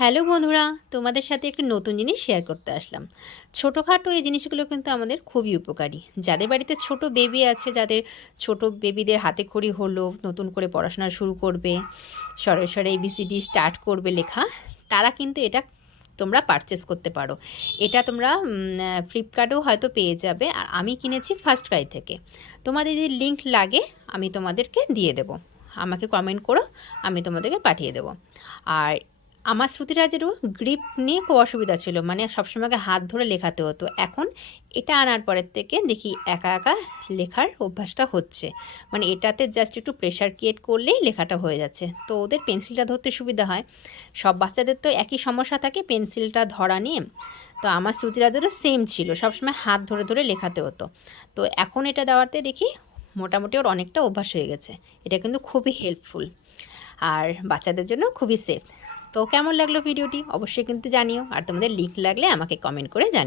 Hello বন্ধুরা, তোমাদের সাথে একটি নতুন জিনিস শেয়ার করতে আসলাম। ছোটোখাটো এই জিনিসগুলো কিন্তু আমাদের খুবই উপকারী। যাদের বাড়িতে ছোট বেবি আছে, যাদের ছোট বেবিদের হাতে খড়ি হলো, নতুন করে পড়াশোনা শুরু করবে, স্বরে স্বরে ABCD স্টার্ট করবে লেখা, তারা কিন্তু এটা তোমরা পারচেস করতে পারো। এটা তোমরা ফ্লিপকার্টেও হয়তো পেয়ে যাবে, আর আমি কিনেছি ফার্স্ট ক্রাই থেকে। তোমাদের যদি লিঙ্ক লাগে আমি তোমাদেরকে দিয়ে দেবো, আমাকে কমেন্ট করো, আমি তোমাদেরকে পাঠিয়ে দেবো। আর আমার শ্রুতিরাজেরও গ্রিপ নিয়ে খুব অসুবিধা ছিল, মানে সবসময় হাত ধরে লেখাতে হতো। এখন এটা আনার পরের থেকে দেখি একা একা লেখার অভ্যাসটা হচ্ছে, মানে এটাতে জাস্ট একটু প্রেশার ক্রিয়েট করলেই লেখাটা হয়ে যাচ্ছে। তো ওদের পেন্সিলটা ধরতে সুবিধা হয়। সব বাচ্চাদের তো একই সমস্যা থাকে পেন্সিলটা ধরা নিয়ে। তো আমার শ্রুতিরাজেরও সেম ছিল, সবসময় হাত ধরে ধরে লেখাতে হতো। তো এখন এটা দেওয়াতে দেখি মোটামুটি ওর অনেকটা অভ্যাস হয়ে গেছে। এটা কিন্তু খুবই হেল্পফুল, আর বাচ্চাদের জন্য খুবই সেফ। তো কেমন লাগলো ভিডিওটি অবশ্যই কিন্তু জানিও, আর তোমাদের লিঙ্ক লাগলে আমাকে কমেন্ট করে জানিও।